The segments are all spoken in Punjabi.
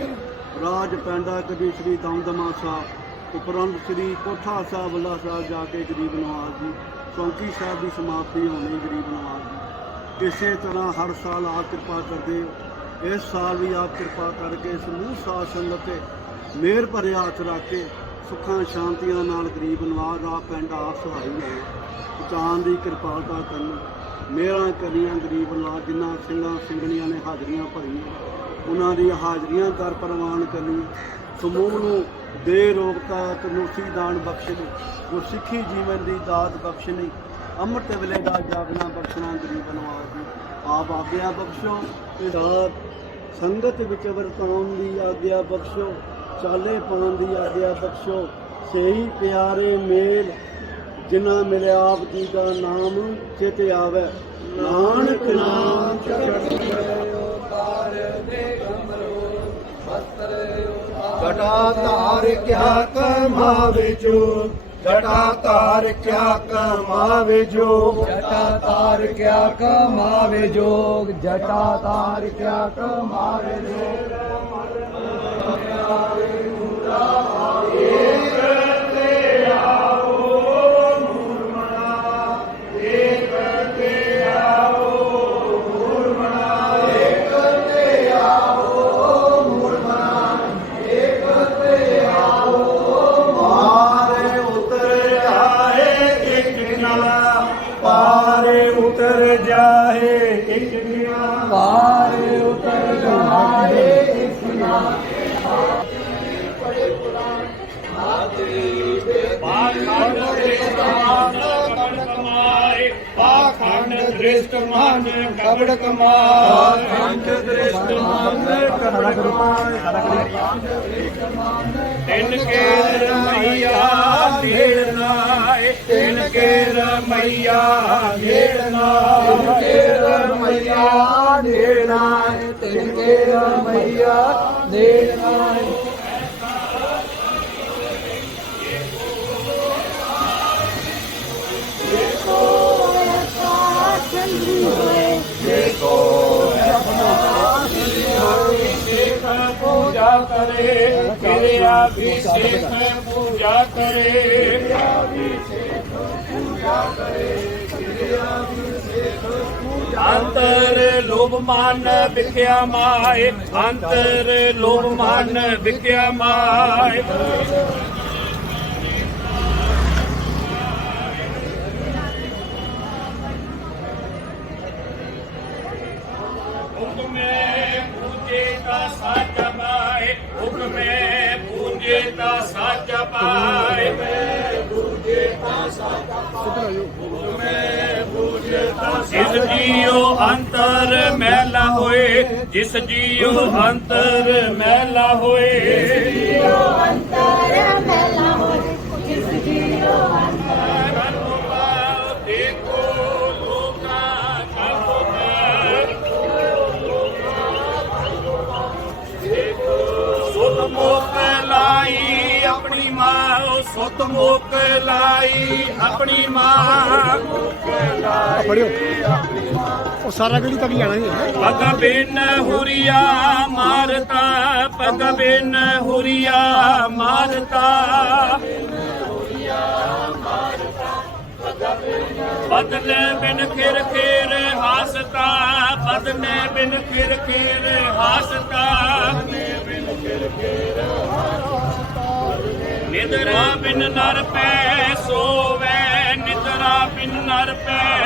ਤੋਂ ਰਾਜ ਪੈਂਦਾ ਕਦੀ ਸ੍ਰੀ ਦਮਦਮਾ ਸਾਹਿਬ, ਉਪਰੰਤ ਸ੍ਰੀ ਕੋਠਾ ਸਾਹਿਬ ਬੱਲਾ ਸਾਹਿਬ ਜਾ ਕੇ ਗਰੀਬ ਨਵਾਜ਼ ਜੀ, ਚੌਂਕੀ ਸਾਹਿਬ ਦੀ ਸਮਾਪਤੀ ਹੋਣੀ ਗਰੀਬ ਨਵਾਜ਼ ਜੀ। ਇਸੇ ਤਰ੍ਹਾਂ ਹਰ ਸਾਲ ਆਪ ਕਿਰਪਾ ਕਰਦੇ ਹੋ। ਇਸ ਸਾਲ ਵੀ ਆਪ ਕਿਰਪਾ ਕਰਕੇ ਸਮੂਹ ਸਾਧ ਸੰਗਤ ਤੇ ਮੇਰ ਭਰੇ ਹੱਥ ਰੱਖ ਕੇ ਸੁੱਖਾਂ, ਸ਼ਾਂਤੀਆਂ ਨਾਲ ਗਰੀਬ ਨਵਾਜ਼ ਦਾ ਪਿੰਡ ਆਪ ਸਹਾਈ ਹੋਵੇ। ਪਛਾਣ ਦੀ ਕਿਰਪਾਲਤਾ ਕਰਨ। ਮੇਰਾ ਕਰੀਆਂ ਗਰੀਬ ਨਵਾਜ਼, ਜਿਨ੍ਹਾਂ ਸਿੰਘਾਂ, ਸਿੰਘਣੀਆਂ ਨੇ ਹਾਜ਼ਰੀਆਂ ਭਰੀਆਂ। ਉਹਨਾਂ ਦੀ ਹਾਜ਼ਰੀਆਂ ਕਰ ਪ੍ਰਵਾਨ ਕਰੀ। ਸਮੂਹ ਨੂੰ ਦੇ ਰੋਗਤਾ ਤਨੁਸੀ ਦਾਨ ਬਖਸ਼ਣੀ ਜੋ ਜੀਵਨ ਦੀ ਦਾਤ ਬਖਸ਼ਣੀ, ਅੰਮ੍ਰਿਤ ਵੇਲੇ ਦਾ ਜਾਗਣਾ ਬਖਸ਼ਣਾ ਗਰੀਬ ਨਵਾਜ਼ ਜੀ ਆਪ ਆਗਿਆ ਬਖਸ਼ੋ ਤੇ ਰਾਤ ਸੰਗਤ ਵਿੱਚ ਵਰਤਾਉਣ ਦੀ ਆਗਿਆ ਬਖਸ਼ੋ, ਚਾਲੇ ਪਾਉਣ ਦੀ ਆਗਿਆ ਬਖਸ਼ੋ। ਸਹੀ ਪਿਆਰੇ ਮੇਲ ਜਿਨ੍ਹਾਂ ਮਿਲੇ ਆਪ ਜੀ ਦਾ ਨਾਮ ਚਿਤ ਆਵੇ। ਨਾਨਕ ਨਾਮ ਚੜ੍ਹਦੀ ਜਟਾ ਧਾਰ ਕਿਆ ਕਮਾਵੇ ਜੋ? ਜਟਾ ਤਾਰ ਕਿਆ ਕਮਾਵੇ ਜੋ? ਜਟਾ ਤਾਰ ਕਿਆ ਕਮਾਵੇ ਜੋਗ ਜਟਾ ਤਾਰ ਕਿਆ ਕਮਾਵੇ ਜੋਗ ਪਾਖੰਡ ਦ੍ਰਿਸ਼ਟ ਮਨ ਕਬੜ ਕਮਾਏ ਕੰਠ ਦ੍ਰਿਸ਼ਟ ਮਨ ਕਬੜ ਕਮਾਏ ਤਿੰਨ ਕੇ ਰਮਈਆ ਢੇੜਨਾ ਤਿੰਨ ਕੇ ਰਮਈਆ ਢੇੜਨਾ ਤੇਰਾ ਮਈਆ ਦੇਣਾ ਤੇਰਾ ਮਈਆ ਦੇਣਾ ਪੂਜਾ ਕਰੇ ਕਿਰਿਆ ਅਭਿਸ਼ੇਕ ਪੂਜਾ ਕਰੇ ਅੰਤਰ ਲੋਭ ਮਨ ਵਿਖਿਆ ਮਾਏ ਅੰਤਰ ਲੋਭ ਮਨ ਵਿਖਿਆ ਮਾਏ ਹੁਕਮੇ ਪੂਜੇ ਦਾ ਸਾਚਾ ਪਾਏ, ਹੁਕਮੇ ਪੂਜੇ ਦਾ ਸਾਚਾ ਪਾਏ। ਜਿਸ ਜੀਉ ਅੰਤਰ ਮੈਲਾ ਹੋਏ, ਜਿਸ ਜੀਉ ਅੰਤਰ ਮੈਲਾ ਹੋਏ। ਅੰਤਰ ਸੁਤ ਮੁਖ ਲਾਈ ਆਪਣੀ ਮਾਂ ਪੜਿਓ ਉਹ ਸਾਰਾ ਕਿਹੜੀ ਤੱਕ ਜਾਣਾ ਜੀ ਪਗ ਬਿਨ ਹੁਰੀਆ ਮਾਰਤਾ ਪਗ ਬਿਨ ਹੁਰੀਆ ਮਾਰਤਾ। ਬਦਲੇ ਬਿਨ ਖਿਰ ਖਿਰ ਹਾਸਤਾ ਬਦਲੇ ਬਿਨ ਖਿਰ ਖਿਰ ਹਾਸਤਾ। ਨਿਦਰਾ ਬਿਨ ਨਰ ਪੈ ਸੋਵੇ ਨਿਦਰਾ ਬਿਨ ਨਰ ਪੈ।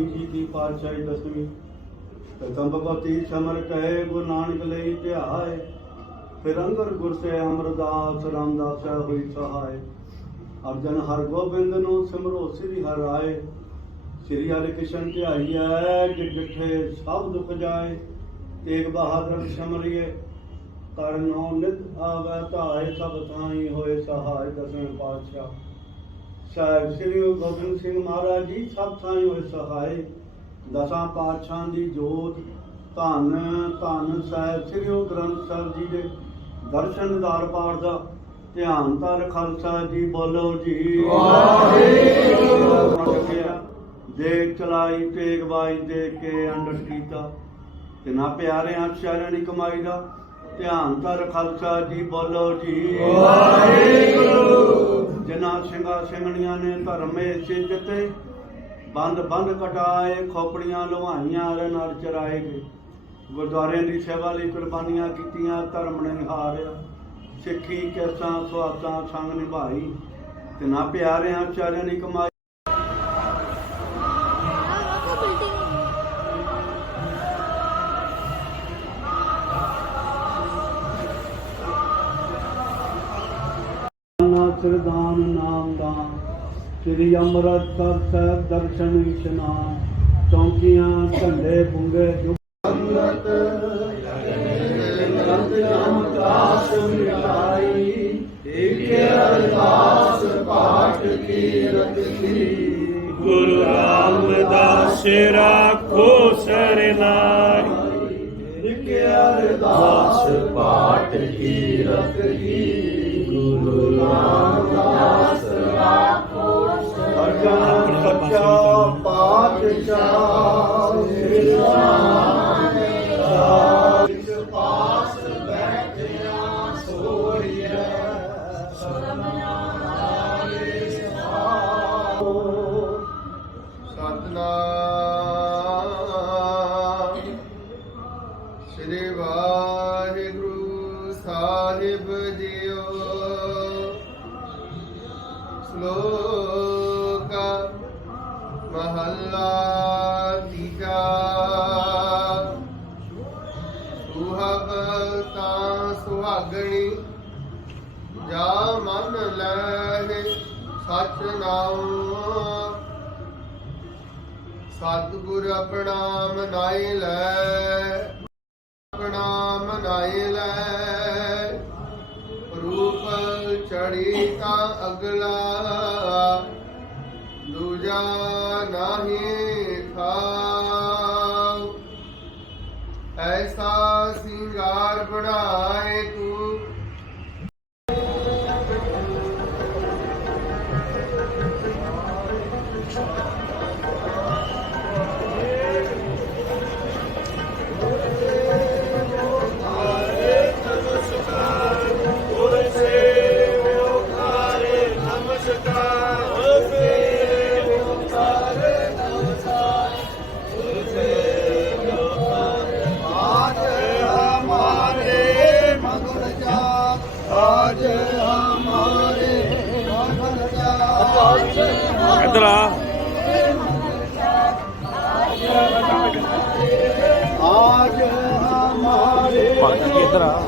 ਜੀ ਦੀ ਪਾਤਸ਼ਾਹੀ ਦਸਵੀਂ। ਪ੍ਰਥਮ ਭਗਵਤੀ ਸਮਰ ਕਹੇ, ਗੁਰੂ ਨਾਨਕ ਲਈ ਧਿਆਏ। ਫਿਰ ਅੰਗਰ ਅਮਰਦਾਸ, ਰਾਮਦਾਸ ਹੋਈ ਸਹਾਇ ਅਰਜਨ ਹਰ ਗੋਬਿੰਦ ਨੂੰ ਸਿਮਰੋ ਸ੍ਰੀ ਹਰਿ ਰਾਏ ਸ੍ਰੀ ਹਰਿ ਕ੍ਰਿਸ਼ਨ ਧਿਆਈਐ ਜਿ ਸਭ ਦੁਖ ਜਾਏ। ਤੇਗ ਬਹਾਦਰ ਸਿਮਰਿਏ, ਕਰਨੋ ਨਿਤ ਆਵੈ, ਧਾਏ ਸਭ ਥਾਈ ਹੋਏ ਸਹਾਇ ਦਸਵੇਂ ਪਾਤਸ਼ਾਹ। ਸਾਹਿਬ ਸ੍ਰੀ ਗੁਰੂ ਗੋਬਿੰਦ ਸਿੰਘ ਮਹਾਰਾਜ ਜੀ, ਸਭ ਥਾਈ ਹੋਏ ਸਹਾਇ ਦਸਾਂ ਪਾਤਸ਼ਾਹਾਂ ਦੀ ਜੋਤ, ਧੰਨ ਧੰਨ ਸਾਹਿਬ ਸ੍ਰੀ ਗੁਰੂ ਗ੍ਰੰਥ ਸਾਹਿਬ ਜੀ ਦੇ ਦਰਸ਼ਨ ਦਿਦਾਰ ਪਾਠ ਦਾ ਧਿਆਨ ਧਰ ਖਾਲਸਾ ਜੀ, ਬੋਲੋ ਜੀ। ਵਾਹਿਗੁਰੂ ਦੇਖ ਚਲਾਈ ਤੇਗ ਬਾਈ ਦੇ ਕੇ ਅੰਡਰ ਕੀਤਾ। ਤੇ ਨਾ ਪਿਆਰਿਆਂ ਸ਼ਰਨ ਦੀ ਕਮਾਈ ਦਾ ਧਿਆਨ ਧਰ ਖਾਲਸਾ ਜੀ, ਬੋਲੋ ਜੀ। ਵਾਹਿਗੁਰੂ ਸਿੰਘਾਂ ਸਿੰਘਣੀਆਂ ਨੇ ਧਰਮੇ ਸਿੱਜਤੇ ਬੰਦ ਬੰਦ ਕਟਾਏ, ਖੋਪੜੀਆਂ ਲਵਾਈਆਂ ਰ ਚਰਾਏ ਗਏ। ਗੁਰਦੁਆਰਿਆਂ ਦੀ ਸੇਵਾ ਲਈ ਕੁਰਬਾਨੀਆਂ ਕੀਤੀਆਂ, ਧਰਮ ਨੇ ਹਾਰਿਆ। ਸਿੱਖੀ ਕੈਸਾਂ ਸੁਆਸਾਂ ਸੰਗ ਨਿਭਾਈ। ਤੇ ਨਾ ਪਿਆਰਿਆਂ, ਚਾਰਿਆਂ ਦੀ ਕਮਾਈ ਸ੍ਰੀ ਅੰਮ੍ਰਿਤਸਰ ਸਾਹਿਬ ਦਰਸ਼ਨ ਇਸ਼ਨਾਨ ਚੌਂਕੀਆਂ ਝੰਡੇ ਪੁੰਗੇ ਜੁਗ ਗੁਰੂ ਰਾਮਦਾਸ ਰਾਖੋ ਸਰਨਾਈ ਅਰਦਾਸ ਪਾਠ ਕੀਰਤ ਕੀ। ਗੁਰੂ ਰਾਮਦਾਸ ਅਰਜਨ ਸੱਚਾ ਪਾਤਸ਼ਾਹ ਪਾਸ ਬੈਠਿਆ ਸੋਈਐ ਸਤਨਾਮ। ਸ੍ਰੀ ਵਾਹਿਗੁਰੂ ਸਾਹਿਬ ਜੀਓ। ਸ਼ਲੋਕ ਮਹੱਲਾ ਤੀਜਾ ਸੁਹਗ ਤਾਂ ਸੁਹਾਗਣੀ ਜਾ ਮਨ ਲੈ ਸਚ ਨਾਮ ਸਤਿਗੁਰ ਆਪਣਾ ਮਨਾਈ ਲੈ ਆਪਣਾ ਮਨਾਈ ਲੈ, ਰੂਪ ਚੜੀ ਤਾਂ ਅਗਲਾ। ਦੂਜਾ ਨਹੀਂ ਖਾਉ ਐਸਾ ਸਿੰਗਾਰ ਬਣਾਏ ਰਾਜ ਹਮਾਰੇ ਮਨ ਚਾਹੇ ਇਧਰ ਆ। ਆਜ ਹਮਾਰੇ ਭਗਤ ਇਧਰ ਆ।